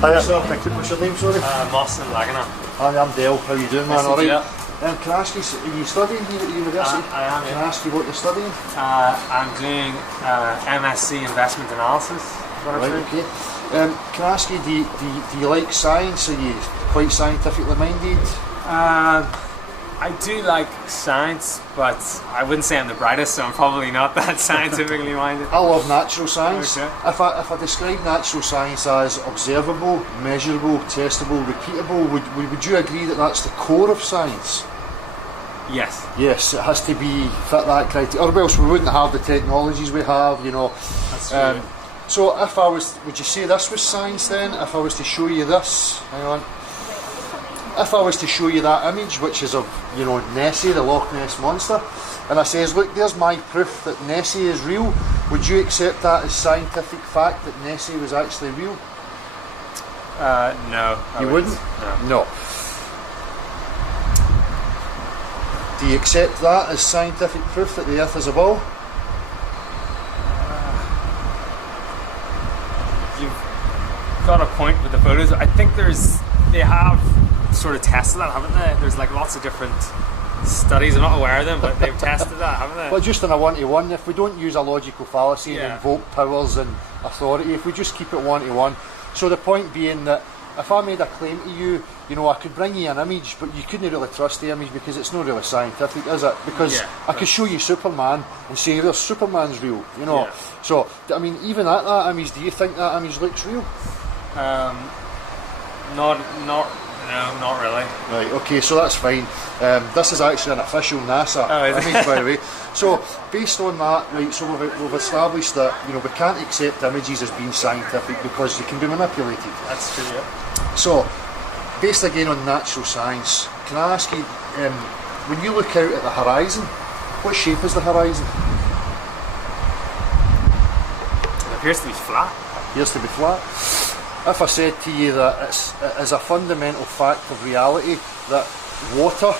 Hiya, what's your name, sorry? Martin Lagana. Hi, I'm Dale. How you doing, man? Nice to Alright. meet you. Can I ask you, are you studying here at the university? I am, Can yeah. I ask you what you're studying? I'm doing MSc Investment Analysis. Right, okay. Can I ask you, do you like science? Are you quite scientifically minded? I do like science, but I wouldn't say I'm the brightest, so I'm probably not that scientifically minded. I love natural science. Okay. If I describe natural science as observable, measurable, testable, repeatable, would you agree that that's the core of science? Yes. Yes, it has to be fit that criteria, or else we wouldn't have the technologies we have, you know. That's true. So if I was, would you say this was science then? If I was to show you this, hang on. If I was to show you that image, which is of, you know, Nessie, the Loch Ness Monster, and I says, look, there's my proof that Nessie is real, would you accept that as scientific fact that Nessie was actually real? No. You wouldn't? No. No. Do you accept that as scientific proof that the Earth is a ball? You've got a point with the photos. I think they have sort of tested that, haven't they? There's like lots of different studies. I'm not aware of them, but they've tested that, haven't they? Well, just on a one-to-one, if we don't use a logical fallacy and invoke powers and authority, if we just keep it one-to-one. So the point being that if I made a claim to you, you know, I could bring you an image, but you couldn't really trust the image because it's not really scientific, is it? Because I could show you Superman and say, there's Superman's real, you know. Yeah. So, I mean, even at that image, do you think that image looks real? Not really. Right, okay, so that's fine. This is actually an official NASA image, by the way. So, based on that, right, so we've established that, you know, we can't accept images as being scientific because they can be manipulated. That's true, yeah. So, based again on natural science, can I ask you, when you look out at the horizon, what shape is the horizon? It appears to be flat. Appears to be flat. If I said to you that it is a fundamental fact of reality that water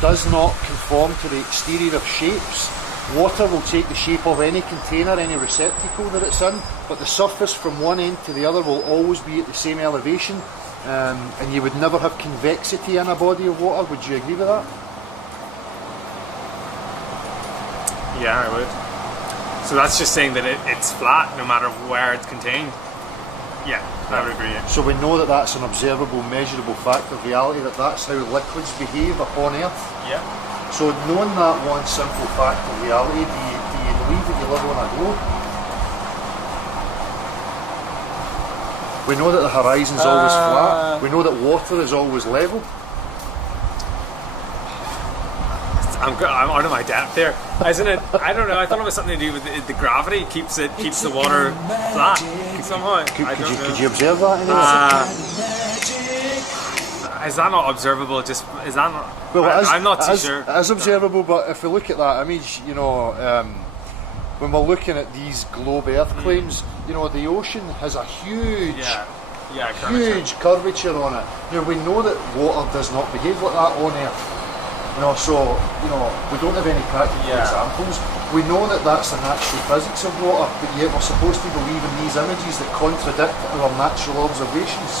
does not conform to the exterior of shapes, water will take the shape of any container, any receptacle that it's in, but the surface from one end to the other will always be at the same elevation, and you would never have convexity in a body of water. Would you agree with that? Yeah, I would. So that's just saying that it's flat no matter where it's contained. Yeah, I would agree. Yeah. So we know that that's an observable, measurable fact of reality, that that's how liquids behave upon Earth. Yeah. So knowing that one simple fact of reality, do you believe that you live on a globe? We know that the horizon's always flat. We know that water is always level. I'm out of my depth there. Isn't it? I don't know. I thought it was something to do with the gravity keeps the water flat somehow. Could you observe that anyway? Is that not observable? Is that not? Well, I'm not too sure. It is observable, but if we look at that image, you know, when we're looking at these globe Earth claims, you know, the ocean has a huge curvature on it. Now we know that water does not behave like that on Earth. You know, so, you know, we don't have any practical examples. We know that that's the natural physics of water, but yet we're supposed to believe in these images that contradict our natural observations.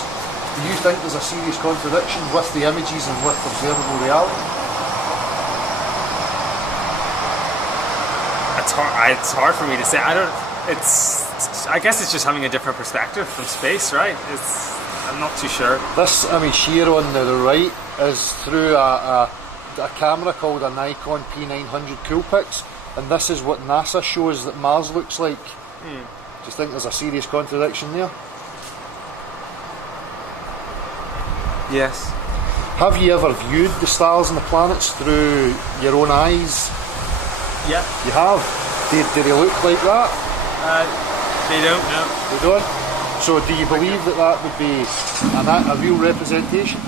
Do you think there's a serious contradiction with the images and with observable reality? It's hard for me to say. I guess it's just having a different perspective from space, right? I'm not too sure. This image here on the right is through a camera called a Nikon P900 Coolpix, and this is what NASA shows that Mars looks like. Do you think there's a serious contradiction there? Yes. Have you ever viewed the stars and the planets through your own eyes? Yeah. You have? Do they look like that? They don't, no. They don't? So do you believe that that would be a real representation?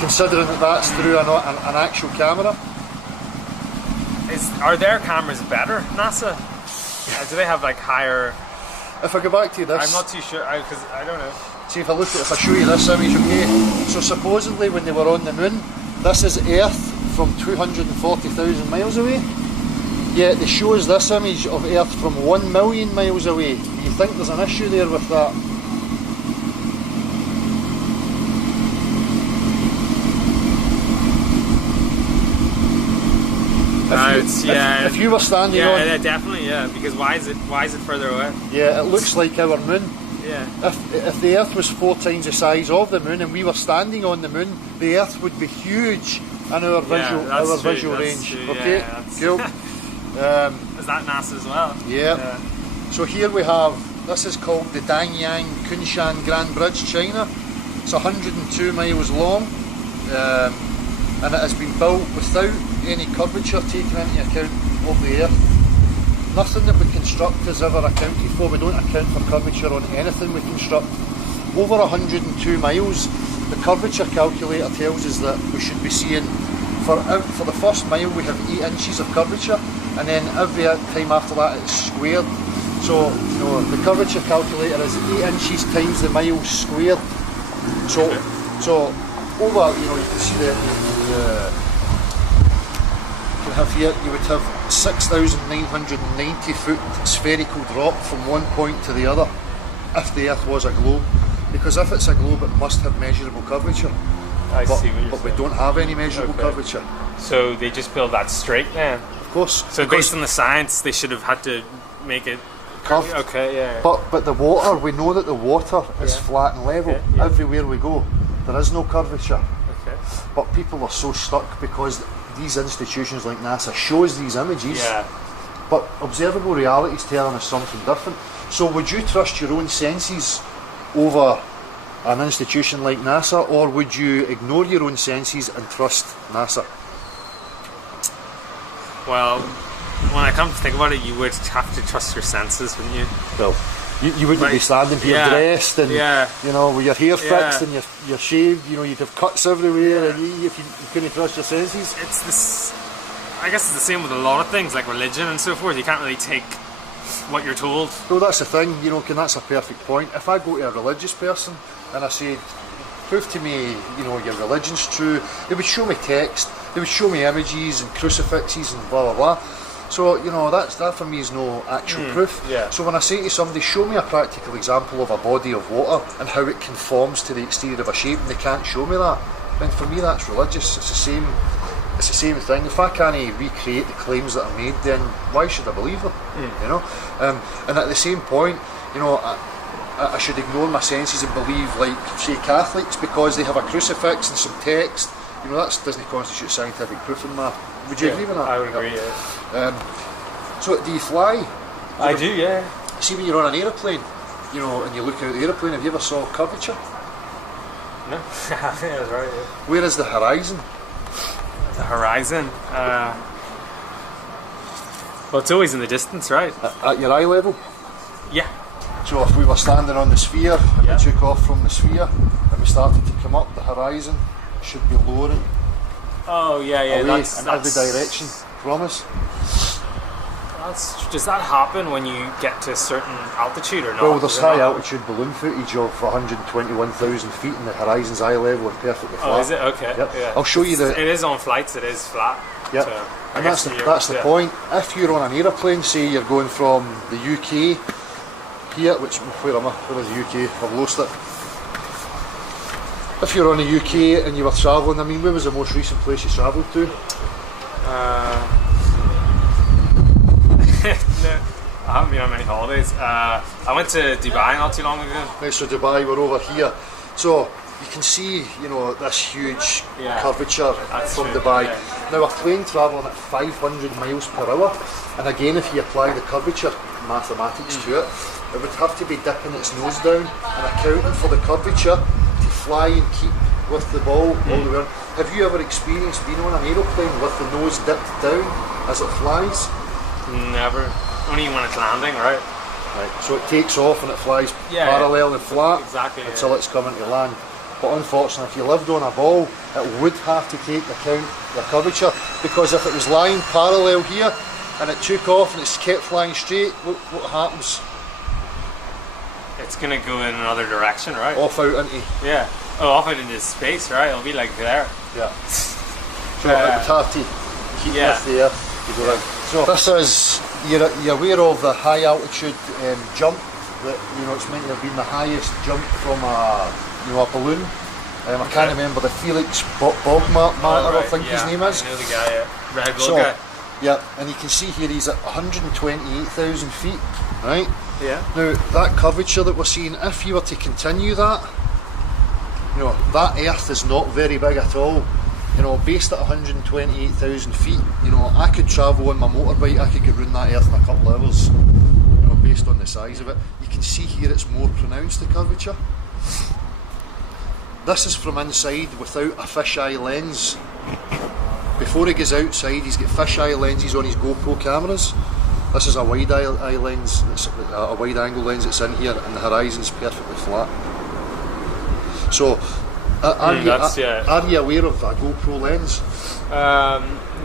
Considering that that's through an actual camera? Are their cameras better, NASA? Do they have like higher... If I go back to this... I'm not too sure, because I don't know. See, if I show you this image, okay? So supposedly when they were on the moon, this is Earth from 240,000 miles away. Yet they show us this image of Earth from 1 million miles away. Do you think there's an issue there with that? If you were standing on, yeah, definitely, yeah. Because why is it further away? yeah, it looks like our moon. Yeah. If the Earth was 4 times the size of the moon and we were standing on the moon, the Earth would be huge in our visual range. True, Okay, yeah, cool. Is that NASA as well? Yeah. So here we have, this is called the Danyang Kunshan Grand Bridge, China. It's 102 miles long, and it has been built without any curvature taken into account of the Earth. Nothing that we construct is ever accounted for. We don't account for curvature on anything we construct. Over 102 miles, the curvature calculator tells us that we should be seeing, for the first mile we have 8 inches of curvature, and then every time after that it's squared. So, you know, the curvature calculator is 8 inches times the mile squared. So over, you know, you can see that you have here, you would have 6,990 foot spherical drop from one point to the other if the Earth was a globe. Because if it's a globe, it must have measurable curvature. I see what you're but we saying. don't have any measurable curvature. So they just build that straight then? Of course. So based on the science, they should have had to make it curved. Okay, yeah. But the water, we know that the water is flat and level everywhere we go. There is no curvature. Okay. But people are so stuck because these institutions like NASA shows these images. Yeah. But observable reality is telling us something different. So would you trust your own senses over an institution like NASA, or would you ignore your own senses and trust NASA? Well, when I come to think about it, you would have to trust your senses, wouldn't you? Well, you wouldn't be standing here dressed and you know, with your hair fixed and your shaved. You know, you'd have cuts everywhere, and if you couldn't trust your senses. It's this. I guess it's the same with a lot of things, like religion and so forth. You can't really take what you're told. Well, that's the thing, you know, that's a perfect point. If I go to a religious person and I said, prove to me, you know, your religion's true, they would show me text, they would show me images and crucifixes and blah blah blah. So, you know, that for me is no actual proof. Yeah. So when I say to somebody, show me a practical example of a body of water and how it conforms to the exterior of a shape, and they can't show me that, then for me that's religious. It's the same thing. If I can't recreate the claims that are made, then why should I believe them? You know? And at the same point, you know, I should ignore my senses and believe, like, say, Catholics, because they have a crucifix and some text. You know, that doesn't constitute scientific proof in that. Would you agree with that? I would agree, yeah. So, do you fly? I do, yeah. See, when you're on an aeroplane, you know, and you look out the aeroplane, have you ever saw curvature? No, I think that's right, yeah. Where is the horizon? The horizon? Well, it's always in the distance, right? At your eye level? Yeah. So if we were standing on the sphere and we took off from the sphere and we started to come up, the horizon should be lowering Oh, yeah, away that's in every direction from us. Does that happen when you get to a certain altitude or not? Well, there's high altitude balloon footage of 121,000 feet and the horizon's eye level and perfectly flat. Oh, is it? Okay. Yep. Yeah. I'll show you the... It is on flights, it is flat. Yep. So and that's the point. If you're on an aeroplane, say you're going from the UK here, where am I? Where is the UK? I've lost it. If you're on the UK and you were travelling, I mean, where was the most recent place you travelled to? No, I haven't been on many holidays. I went to Dubai not too long ago. Right, so Dubai, we're over here. So you can see, you know, this huge curvature from true, Dubai. yeah. Now a plane travelling at 500 miles per hour, and again, if you apply the curvature mathematics to it, it would have to be dipping its nose down and accounting for the curvature to fly and keep with the ball all the way on. Have you ever experienced being on an aeroplane with the nose dipped down as it flies? Never. Only when it's landing, right? Right. So it takes off and it flies Yeah, parallel and flat exactly, until it's coming to land. But unfortunately, if you lived on a ball, it would have to take account the curvature, because if it was lying parallel here and it took off and it's kept flying straight, what happens? It's gonna go in another direction, right? Off out into... Yeah. Oh, off out into space, right? It'll be like there. Yeah. So it would have to keep with the earth to go round. So this is, you're aware of the high altitude jump that it's meant to have been the highest jump from a balloon. I can't remember the Felix Bogmatter, I think his name is. I know the guy, yeah. Red Bull So, guy. yeah, and you can see here he's at 128,000 feet, right? Yeah. Now, that curvature that we're seeing, if you were to continue that, that Earth is not very big at all. Based at 128,000 feet, I could travel on my motorbike, I could get round that Earth in a couple of hours, based on the size of it. You can see here it's more pronounced, the curvature. This is from inside without a fisheye lens. Before he goes outside, he's got fisheye lenses on his GoPro cameras. This is a wide eye lens, a wide angle lens that's in here, and the horizon's perfectly flat. So, are you aware of a GoPro lens?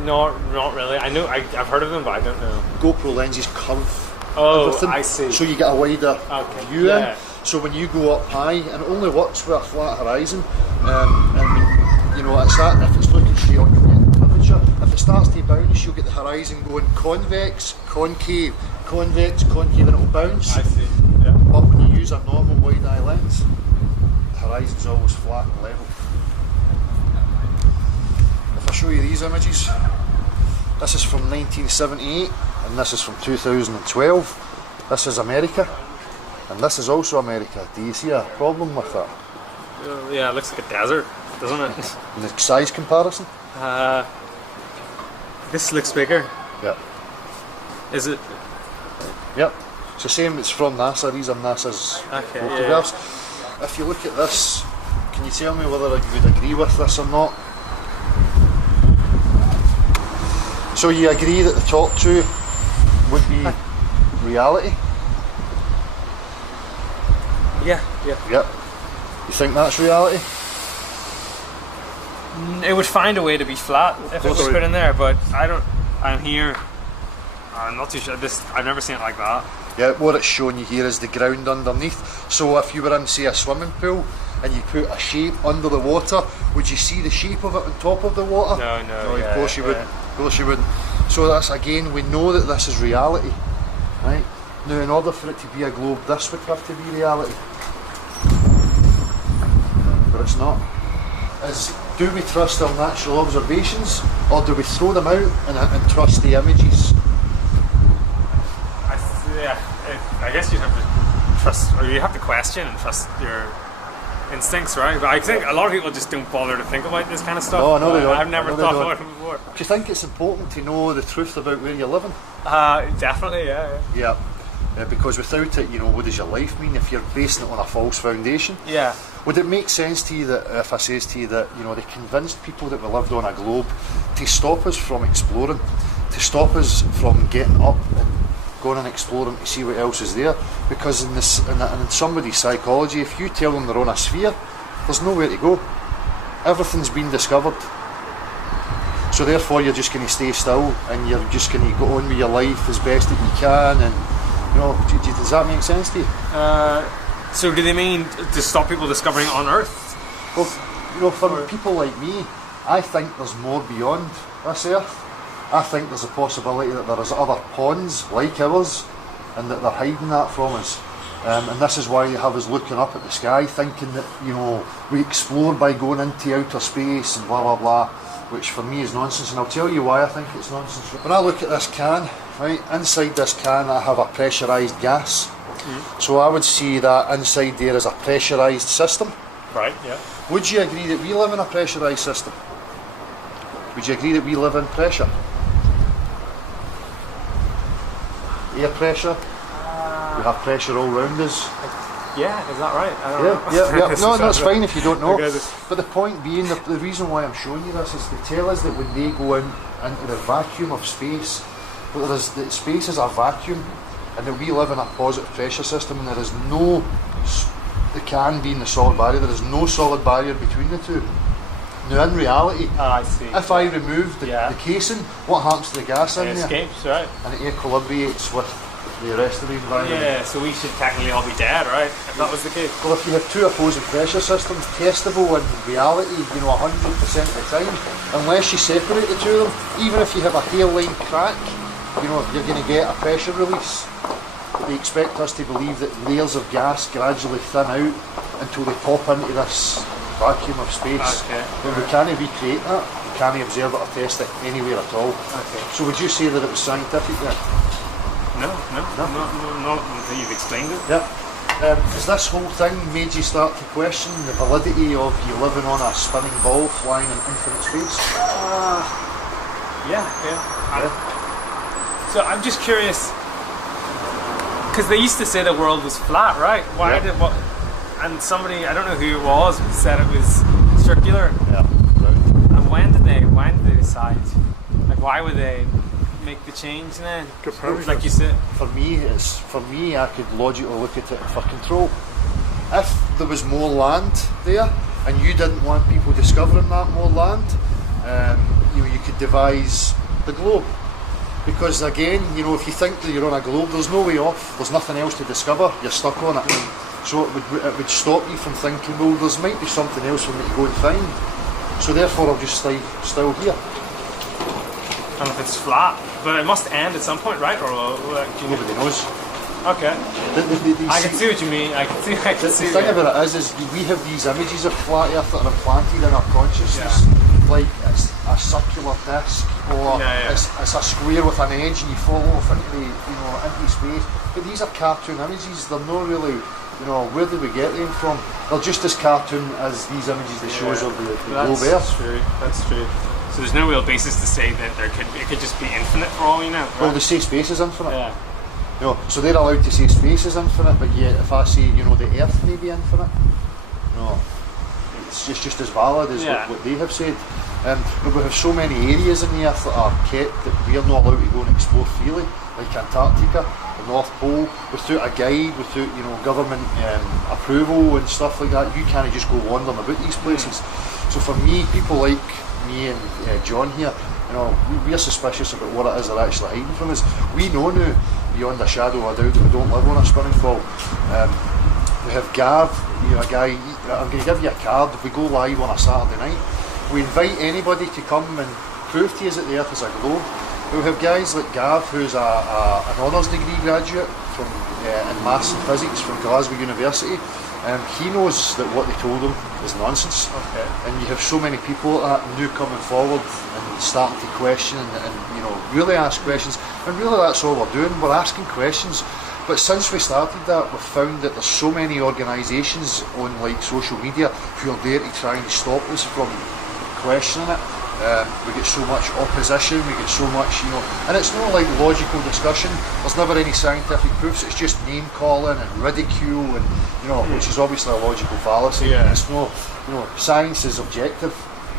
Not really. I know I've heard of them, but I don't know. GoPro lenses curve. Oh, everything, I see. so you get a wider view yeah. in. So when you go up high, and it only works with a flat horizon, and when, it's that, if it's looking straight on, you'll get curvature. If it starts to bounce, you'll get the horizon going convex, concave, convex, concave, and it'll bounce. I see. Yeah. But when you use a normal wide eye lens, the horizon's always flat and level. If I show you these images, this is from 1978, and this is from 2012. This is America. And this is also America. Do you see a problem with that? Yeah, it looks like a desert, doesn't it? In the size comparison? This looks bigger. Yep. Is it? Yep. It's the same, it's from NASA. These are NASA's photographs. Yeah. If you look at this, can you tell me whether you would agree with this or not? So you agree that the top two would be reality? Yeah. Yep. You think that's reality? It would find a way to be flat if it was put in there, but I'm here. I'm not too sure. I've never seen it like that. Yeah, what it's showing you here is the ground underneath. So if you were in, say, a swimming pool and you put a shape under the water, would you see the shape of it on top of the water? No. Of course you wouldn't. Of course you wouldn't. So that's, again, we know that this is reality, right? Now, in order for it to be a globe, this would have to be reality. But it's not. Do we trust our natural observations, or do we throw them out and trust the images? I guess you'd have to trust, or you have to question and trust your instincts, right? But I think a lot of people just don't bother to think about this kind of stuff. Oh, no, they don't. I've never thought about it before. Do you think it's important to know the truth about where you're living? Definitely, yeah. Yeah. Because without it, what does your life mean if you're basing it on a false foundation? Yeah. Would it make sense to you that if I says to you that they convinced people that we lived on a globe to stop us from exploring, to stop us from getting up and going and exploring to see what else is there? Because in somebody's psychology, if you tell them they're on a sphere, there's nowhere to go. Everything's been discovered. So therefore, you're just going to stay still and you're just going to go on with your life as best that you can. And does that make sense to you? So do they mean to stop people discovering on Earth? Well, for people like me, I think there's more beyond this Earth. I think there's a possibility that there is other ponds like ours and that they're hiding that from us. And this is why you have us looking up at the sky thinking that, we explore by going into outer space and blah blah blah, which for me is nonsense, and I'll tell you why I think it's nonsense. When I look at this can, right, inside this can I have a pressurised gas. So I would see that inside there is a pressurised system. Right, yeah. Would you agree that we live in a pressurised system? Would you agree that we live in pressure? Air pressure? We have pressure all around us. Yeah, is that right? I don't know. Yeah. No, that's fine if you don't know. Okay. But the point being, the reason why I'm showing you this is to tell us that when they go into the vacuum of space, that space is a vacuum, and that we live in a positive pressure system, and the can being the solid barrier, there is no solid barrier between the two. Now in reality, I see. if I remove the casing, what happens to the gas in there? It escapes, right? And it equilibrates with the rest of the environment. Yeah, so we should technically all be dead, right? If that was the case. Well, if you have two opposing pressure systems, testable in reality, 100% of the time, unless you separate the two of them, even if you have a hairline crack, you're going to get a pressure release. they expect us to believe that layers of gas gradually thin out until they pop into this vacuum of space. Okay. But we can't recreate that. We can't observe it or test it anywhere at all. Okay. So would you say that it was scientific then? No, until you've explained it. Yep. Has this whole thing made you start to question the validity of you living on a spinning ball flying in infinite space? Yeah. So I'm just curious, because they used to say the world was flat, right? Why Yeah. did what? And somebody, I don't know who it was, said it was circular. Yeah. And when did they decide? Like, why would they make the change then? Like you said. For me, I could logically look at it for control. If there was more land there, and you didn't want people discovering that more land, you could devise the globe. Because again, if you think that you're on a globe, there's no way off. There's nothing else to discover. You're stuck on it. So it would stop you from thinking, well, there's might be something else for me to go and find. So therefore, I'll just stay still here. And if it's flat, but it must end at some point, right? Or Nobody knows. Okay. I can see what you mean. I can see. The thing about it is we have these images of flat Earth that are implanted in our consciousness, like it's a circular disc, or it's a square with an edge, and you fall off into space. But these are cartoon images. They're not really, where did we get them from? They're just as cartoon as these images that shows of the globe Earth. That's true. So there's no real basis to say that it could just be infinite for all you know. Right? Well, they say space is infinite. Yeah. So they're allowed to say space is infinite, but yet if I say, the Earth may be infinite, no, it's just as valid as what they have said. But we have so many areas in the Earth that are kept that we are not allowed to go and explore freely, like Antarctica, the North Pole, without a guide, without government approval and stuff like that. You can't just go wandering about these places. So for me, people like me and John here, we're suspicious about what it is they're actually hiding from us. We know now, beyond a shadow of a doubt, that we don't live on a spinning ball. We have Gav, a guy. I'm going to give you a card. If we go live on a Saturday night, we invite anybody to come and prove to us that the Earth is a globe. We have guys like Gav, who's an honours degree graduate from in maths and physics from Glasgow University. He knows that what they told him is nonsense. Okay. And you have so many people like that now coming forward and starting to question and really ask questions. And really that's all we're doing, we're asking questions. But since we started that, we've found that there's so many organisations on social media who are there to try and stop us from questioning it. We get so much opposition, we get so much, and it's not like logical discussion. There's never any scientific proofs. It's just name calling and ridicule, and which is obviously a logical fallacy. Yeah. It's no, science is objective.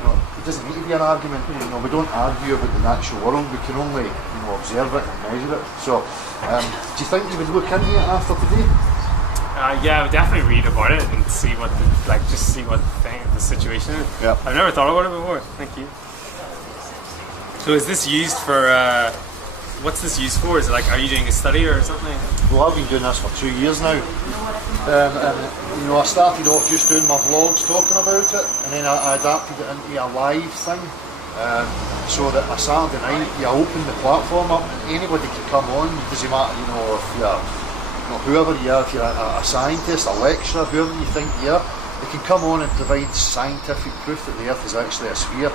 It doesn't need to be an argument. We don't argue about the natural world. We can only, observe it and measure it. So, do you think you would look into it after today? Yeah, I would definitely read about it and see what the situation is. Yeah. I've never thought about it before. Thank you. So is this used for, what's this used for? Is it like, are you doing a study or something? Well, I've been doing this for 2 years now. I started off just doing my vlogs talking about it, and then I adapted it into a live thing. So that a Saturday night, you open the platform up and anybody can come on. It doesn't matter, if you're, whoever you are, if you're a scientist, a lecturer, whoever you think you are, they can come on and provide scientific proof that the Earth is actually a sphere.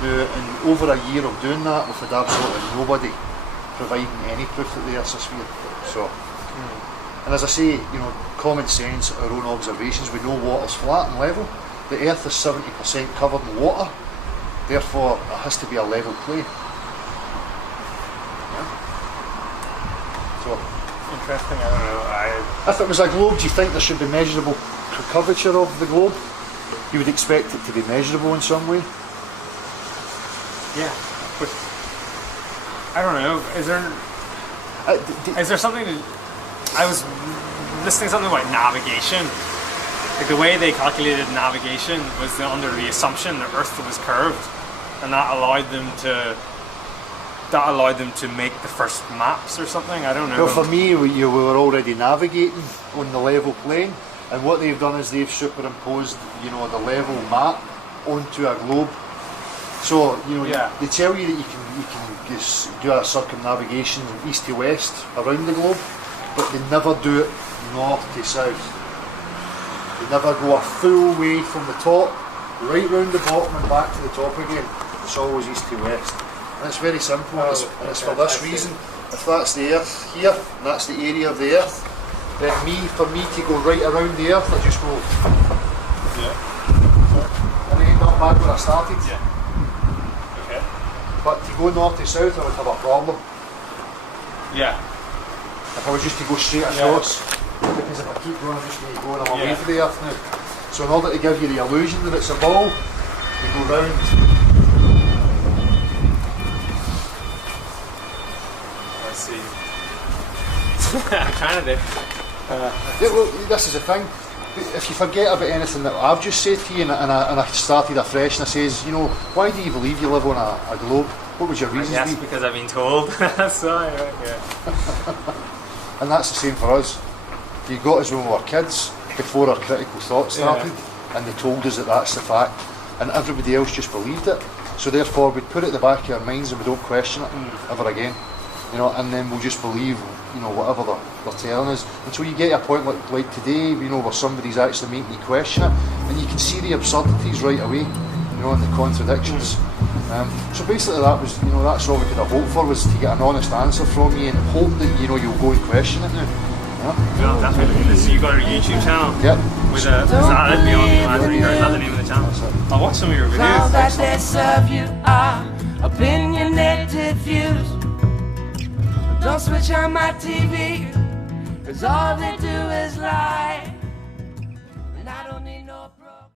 Now, in over a year of doing that, we've had absolutely nobody providing any proof that the Earth's a sphere. So, and as I say, common sense, our own observations, we know water's flat and level. The Earth is 70% covered in water, therefore it has to be a level plane. Yeah. So, Interesting, I don't know. if it was a globe, do you think there should be measurable curvature of the globe? You would expect it to be measurable in some way? Yeah, but I don't know. Is there something to, I was listening to something about navigation. Like the way they calculated navigation was under the assumption the Earth was curved, and that allowed them to make the first maps or something. I don't know. Well, for me, we were already navigating on the level plane, and what they've done is they've superimposed, the level map onto a globe. So they tell you that you can just do a circumnavigation east to west around the globe, but they never do it north to south. They never go a full way from the top, right round the bottom and back to the top again. It's always east to west. And it's very simple, and it's for this reason. If that's the earth here, and that's the area of the earth, then for me to go right around the earth, I just go... Yeah. And I end up back where I started. Yeah. Okay. But to go north to south, I would have a problem. Yeah. If I was just to go straight across, because if I keep going, I'm just going to go and I'm away from the earth now. So in order to give you the illusion that it's a ball, you go round. I see. I kind of did. Yeah, well, this is the thing. If you forget about anything that I've just said to you, and I started afresh and I says, you know, why do you believe you live on a globe? What would your reasons Yes, be? because I've been told. So, yeah. And that's the same for us. You got us when we were kids, before our critical thought started, and they told us that that's the fact, and everybody else just believed it. So therefore, we'd put it at the back of our minds and we don't question it ever again. You know, and then we'll just believe, you know, whatever they're telling us. Until you get to a point like today, you know, where somebody's actually making you question it, and you can see the absurdities right away, you know, and the contradictions. So basically that was, you know, that's all we could have hoped for, was to get an honest answer from you and hope that, you know, you'll go and question it now. Yeah, definitely. So you got a YouTube channel? Yep. With a Beyond the Imaginary, or is that the name of the channel? I'll watch some of your videos. That they serve you are opinionated views. Don't switch on my TV, 'cause all they do is lie.